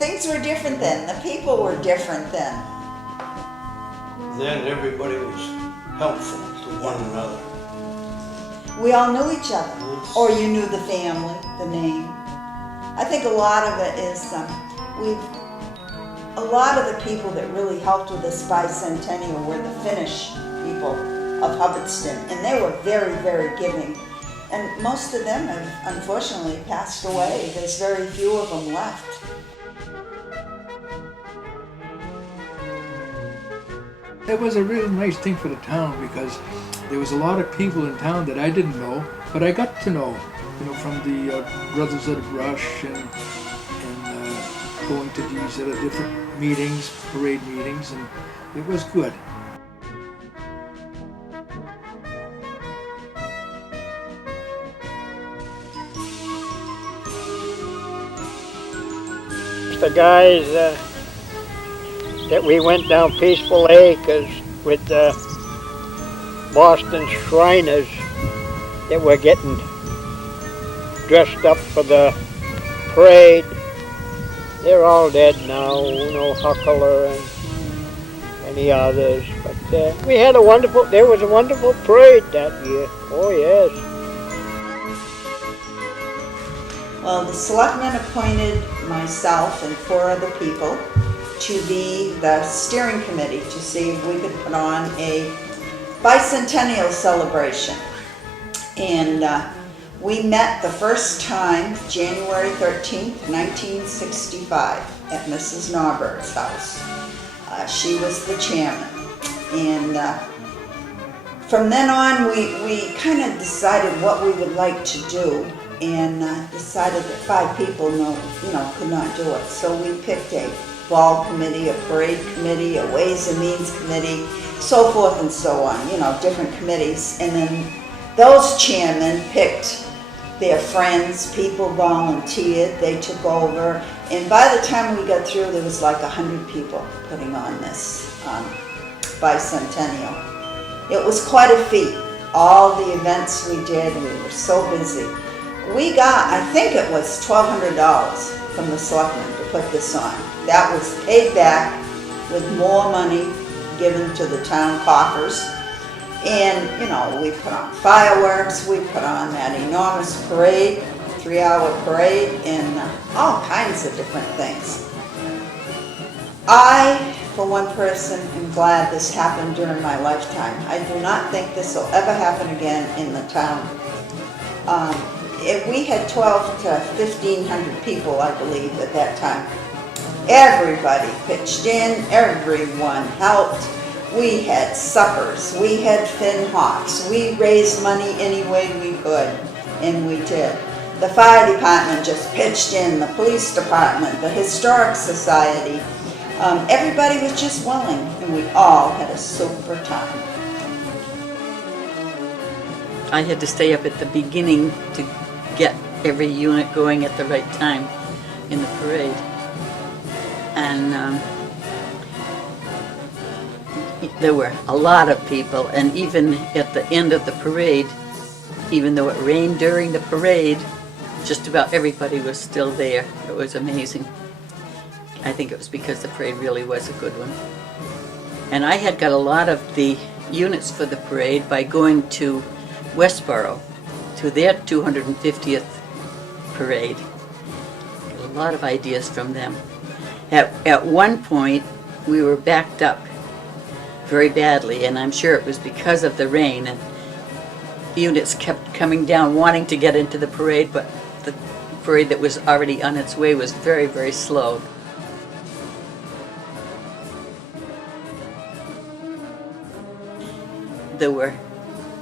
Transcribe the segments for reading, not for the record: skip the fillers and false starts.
Things were different then. The people were different then. Then everybody was helpful to one another. We all knew each other, or you knew the family, the name. I think a lot of it is a lot of the people that really helped with this Bi-Centennial were the Finnish people of Hubbardston, and they were very, very giving. And most of them have unfortunately passed away. There's very few of them left. It was a real nice thing for the town because there was a lot of people in town that I didn't know, but I got to know, from the Brothers of the Brush and going to these different meetings, parade meetings, and it was good. The guys that we went down Peaceful Lake with the Boston Shriners that were getting dressed up for the parade. They're all dead now, Huckler and many others. But there was a wonderful parade that year. Oh yes. Well, the selectmen appointed myself and 4 other people to be the steering committee to see if we could put on a Bi-Centennial celebration. And we met the first time January 13th, 1965 at Mrs. Norbert's house. She was the chairman. And from then on, we kind of decided what we would like to do, and decided that 5 people could not do it. So we picked a ball committee, a parade committee, a ways and means committee, so forth and so on, different committees. And then those chairmen picked their friends, people volunteered, they took over. And by the time we got through, there was like 100 people putting on this Bi-Centennial. It was quite a feat, all the events we did, and we were so busy. We got, I think it was $1,200 from the selectmen to put this on. That was paid back with more money given to the town coffers. And, we put on fireworks, we put on that enormous parade, 3-hour parade, and all kinds of different things. I, for one person, am glad this happened during my lifetime. I do not think this will ever happen again in the town. We had 12 to 1,500 people, I believe, at that time. Everybody pitched in, everyone helped. We had suppers, we had fin hawks, we raised money any way we could, and we did. The fire department just pitched in, the police department, the historic society. Everybody was just willing, and we all had a super time. I had to stay up at the beginning to get every unit going at the right time in the parade. And there were a lot of people, and even at the end of the parade, even though it rained during the parade, just about everybody was still there. It was amazing. I think it was because the parade really was a good one. And I had got a lot of the units for the parade by going to Westboro, to their 250th parade. A lot of ideas from them. At one point, we were backed up very badly, and I'm sure it was because of the rain, and units kept coming down wanting to get into the parade, but the parade that was already on its way was very, very slow. There were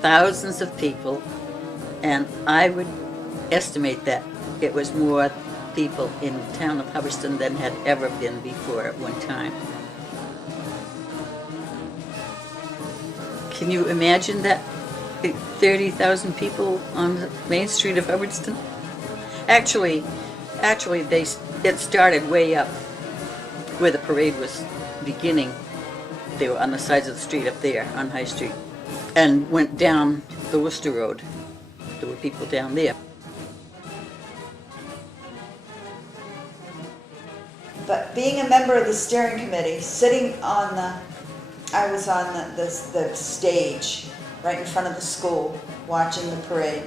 thousands of people, and I would estimate that it was more people in the town of Hubbardston than had ever been before at one time. Can you imagine that? 30,000 people on the main street of Hubbardston? Actually, it started way up where the parade was beginning. They were on the sides of the street up there on High Street, and went down the Worcester Road. There were people down there. But being a member of the steering committee, sitting on I was on the stage right in front of the school, watching the parade.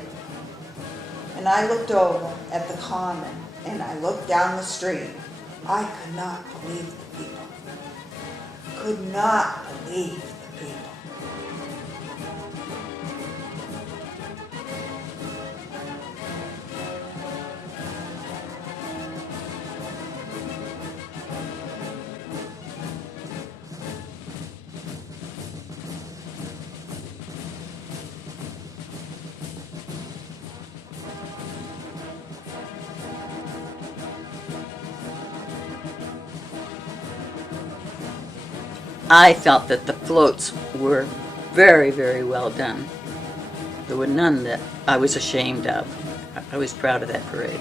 And I looked over at the common, and I looked down the street. I could not believe the people. Could not believe the people. I felt that the floats were very, very well done. There were none that I was ashamed of. I was proud of that parade.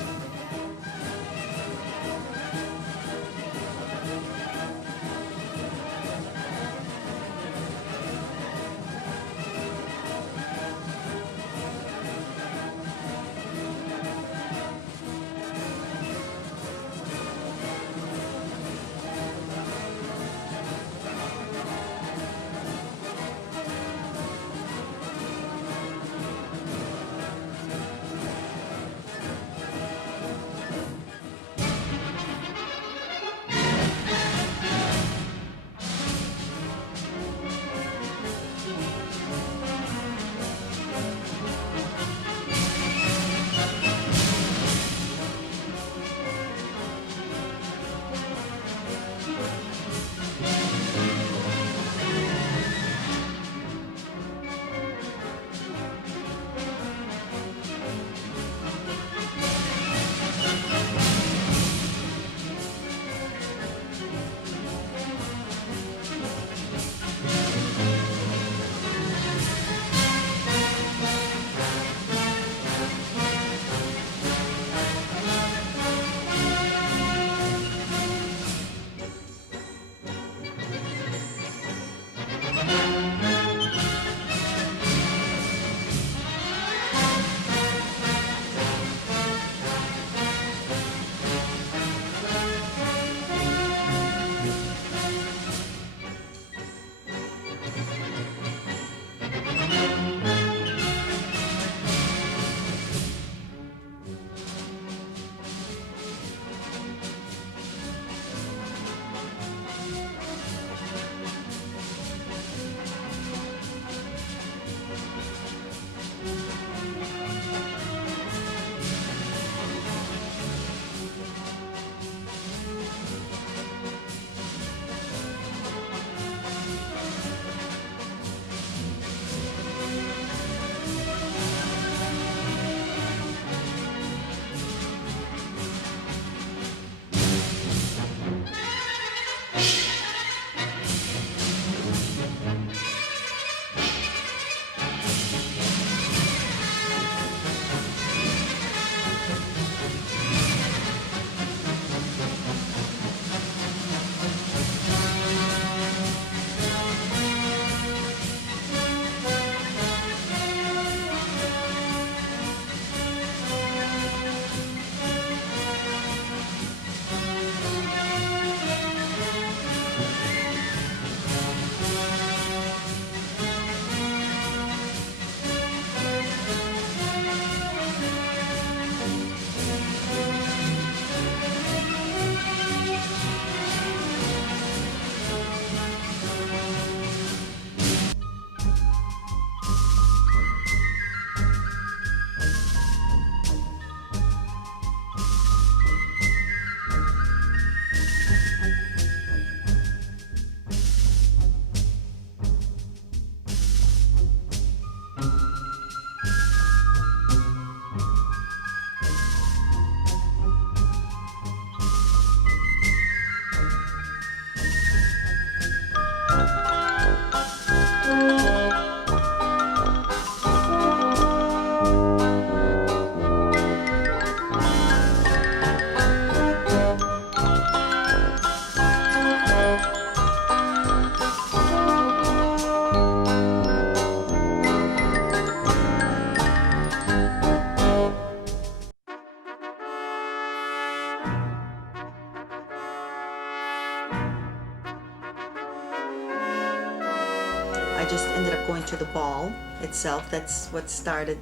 ball itself. That's what started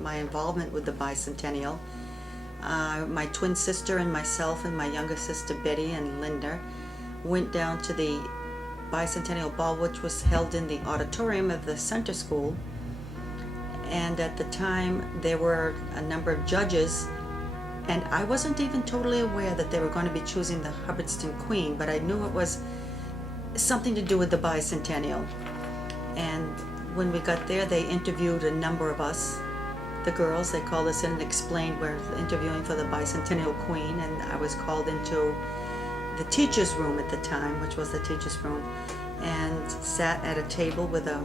my involvement with the Bi-Centennial. My twin sister and myself and my younger sister Betty and Linda went down to the Bi-Centennial Ball, which was held in the auditorium of the center school. And at the time there were a number of judges, and I wasn't even totally aware that they were going to be choosing the Hubbardston Queen, but I knew it was something to do with the Bi-Centennial. And when we got there, they interviewed a number of us, the girls. They called us in and explained we're interviewing for the Bi-Centennial Queen, and I was called into the teacher's room at the time, which was the teacher's room, and sat at a table with a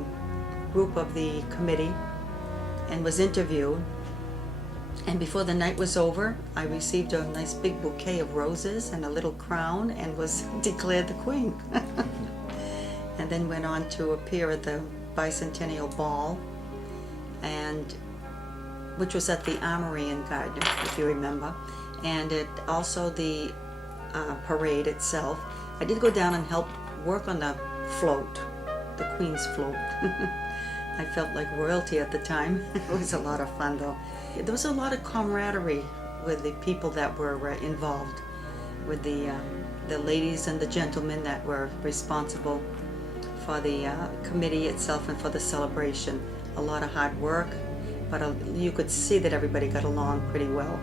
group of the committee and was interviewed. And before the night was over, I received a nice big bouquet of roses and a little crown and was declared the queen. And then went on to appear at the Bi-Centennial Ball, and which was at the Armory in Gardner, if you remember. And it also the parade itself. I did go down and help work on the float, the Queen's float. I felt like royalty at the time. It was a lot of fun though. There was a lot of camaraderie with the people that were involved, with the ladies and the gentlemen that were responsible for the committee itself and for the celebration. A lot of hard work, but you could see that everybody got along pretty well.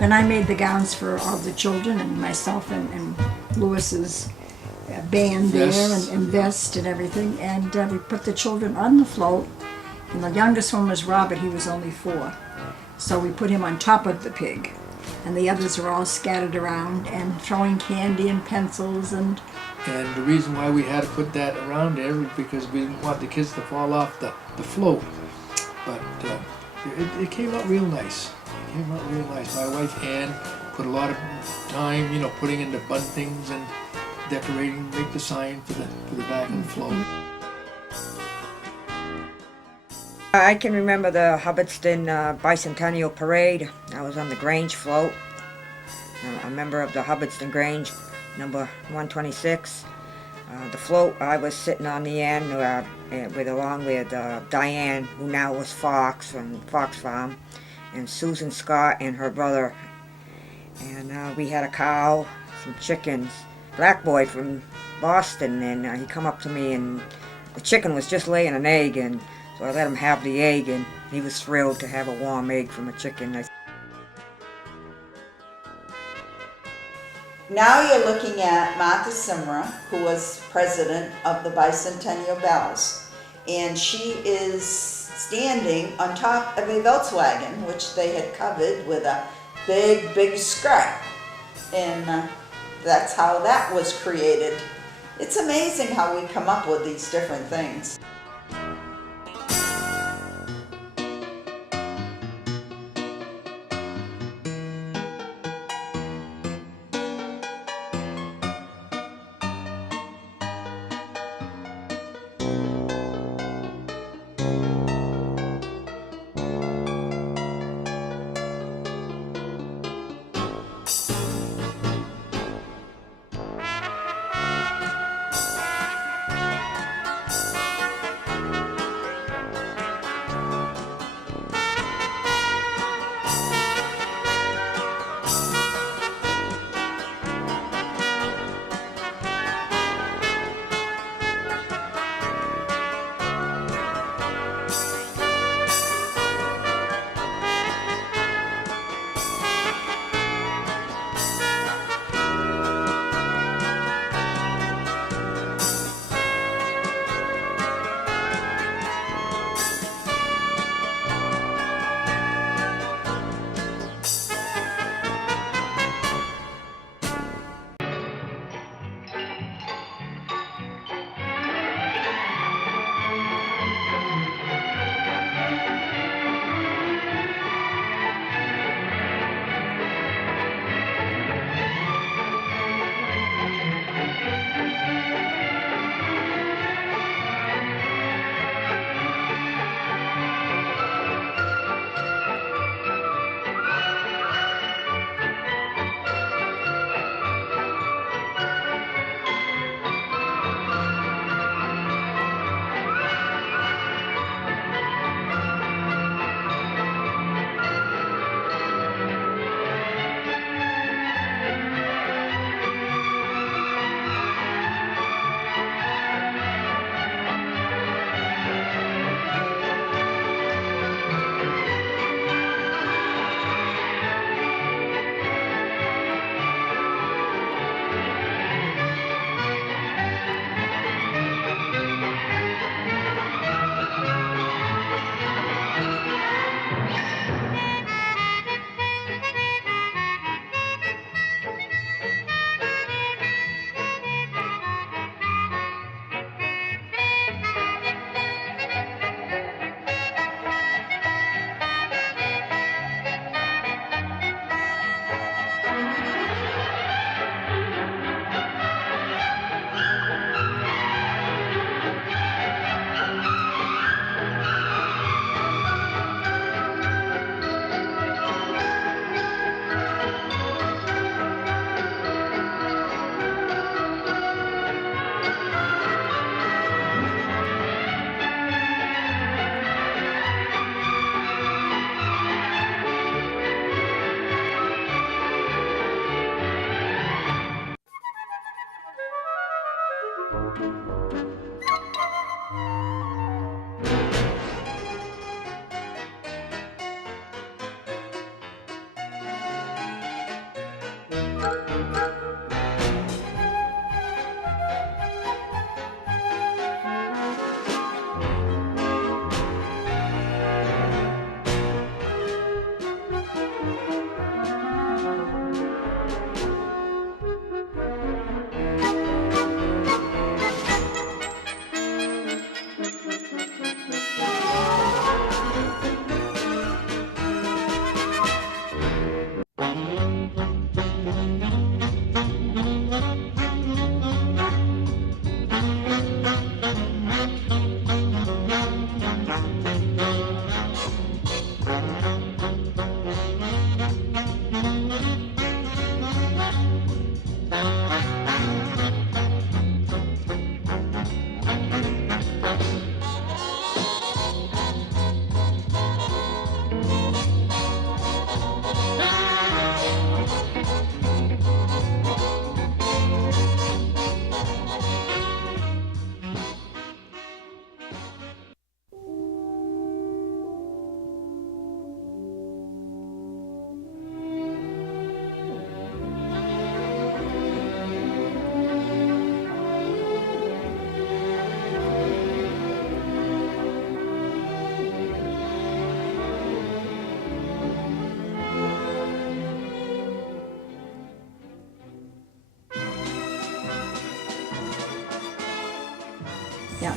And I made the gowns for all the children and myself and Lewis's band there Vests. and vest and everything. And we put the children on the float. And the youngest one was Robert, he was only 4. So we put him on top of the pig. And the others were all scattered around and throwing candy and pencils and And the reason why we had to put that around there was because we didn't want the kids to fall off the float. But it came out real nice. It came out real nice. My wife Ann put a lot of time, putting in the buntings and decorating, make the sign for the back of the float. I can remember the Hubbardston Bicentennial Parade. I was on the Grange float. A member of the Hubbardston Grange, number 126. The float, I was sitting on the end along with Diane, who now was Fox from Fox Farm, and Susan Scott and her brother. And we had a cow, some chickens. Black boy from Boston, and he come up to me, and the chicken was just laying an egg, and so I let him have the egg, and he was thrilled to have a warm egg from a chicken. Now you're looking at Martha Simra, who was president of the Bicentennial Bells, and she is standing on top of a Volkswagen, which they had covered with a big skirt, and that's how that was created. It's amazing how we come up with these different things.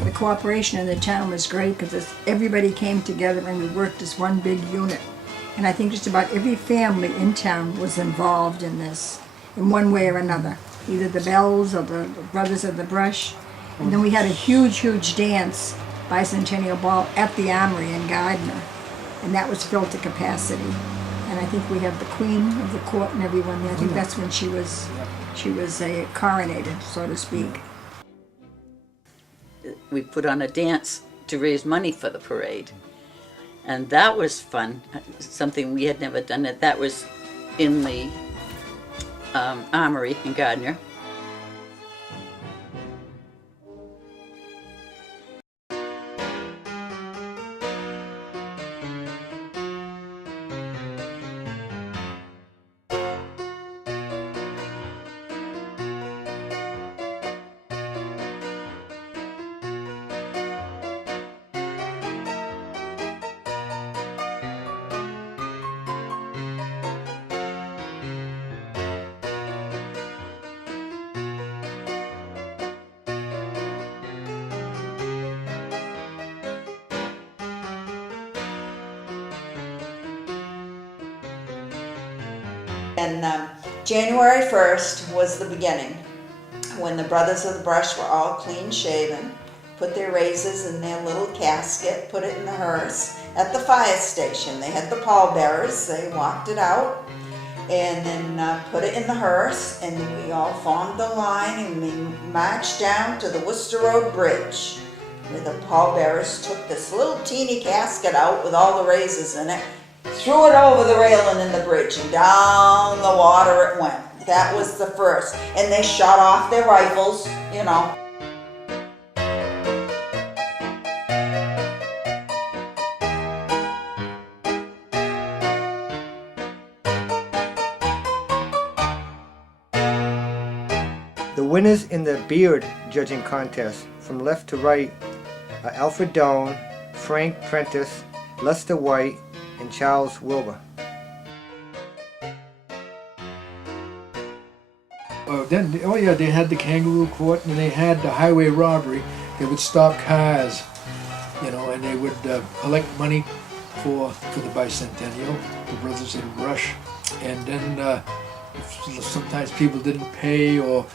the cooperation in the town was great because everybody came together and we worked as one big unit. And I think just about every family in town was involved in this in one way or another, either the Bells or the Brothers of the Brush. And then we had a huge, huge dance, Bi-Centennial Ball, at the Armory in Gardner. And that was filled to capacity. And I think we have the Queen of the Court and everyone there. I think that's when she was coronated, so to speak. We put on a dance to raise money for the parade. And that was fun, something we had never done. That was in the Armory in Gardner. And January 1st was the beginning, when the Brothers of the Brush were all clean shaven, put their razors in their little casket, put it in the hearse at the fire station. They had the pallbearers, they walked it out, and then put it in the hearse, and we all formed the line and we marched down to the Worcester Road Bridge, where the pallbearers took this little teeny casket out with all the razors in it, threw it over the railing in the bridge, and down the water it went. That was the first. And they shot off their rifles, you know. The winners in the beard judging contest, from left to right, are Alfred Doan, Frank Prentice, Lester White, and Charles Wilbur. They had the kangaroo court and they had the highway robbery. They would stop cars, and they would collect money for the Bi-Centennial, the Brothers of the Brush. And then sometimes people didn't pay, or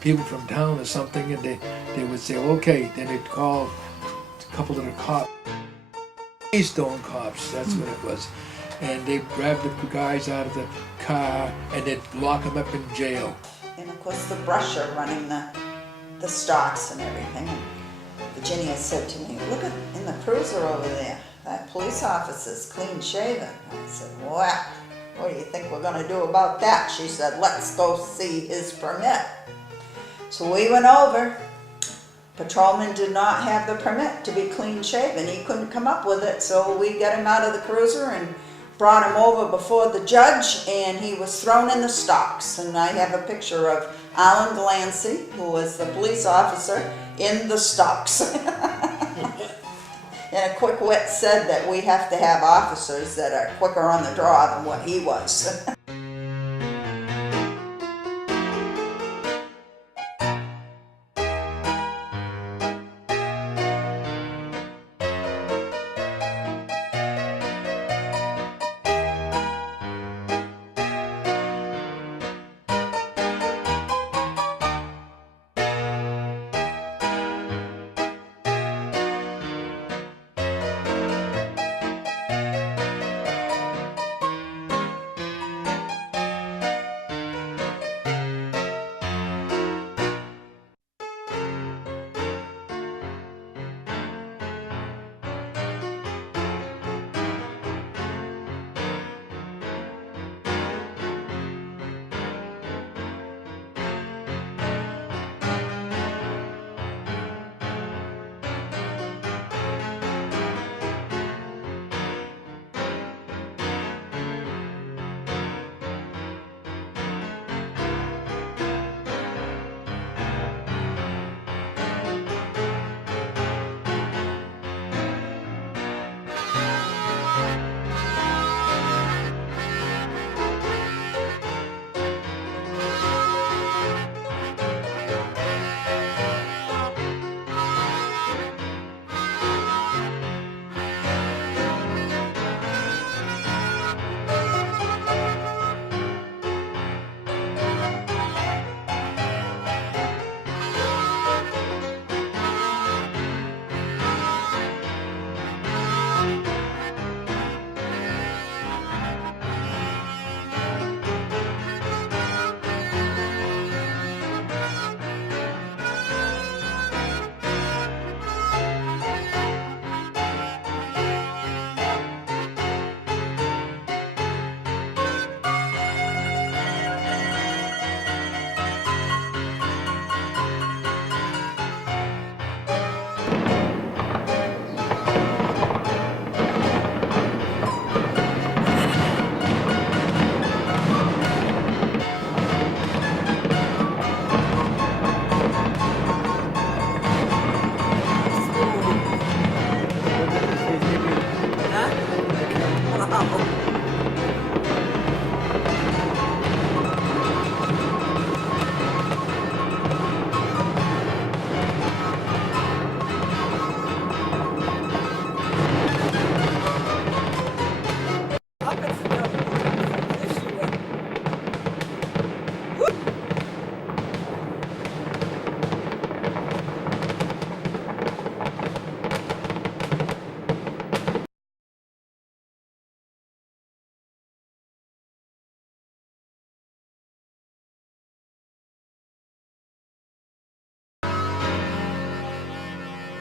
people from town or something, and they would say, okay. Then they'd call a couple of the cops, Keystone cops, that's what it was. And they'd grab the guys out of the car and they'd lock them up in jail. And of course the Brush are running the stocks and everything. And Virginia said to me, look in the cruiser over there, that police officer's clean shaven. I said, well, what do you think we're going to do about that? She said, let's go see his permit. So we went over. Patrolman did not have the permit to be clean shaven. He couldn't come up with it, so we got him out of the cruiser and brought him over before the judge, and he was thrown in the stocks. And I have a picture of Alan Glancy, who was the police officer, in the stocks. And a quick wit said that we have to have officers that are quicker on the draw than what he was.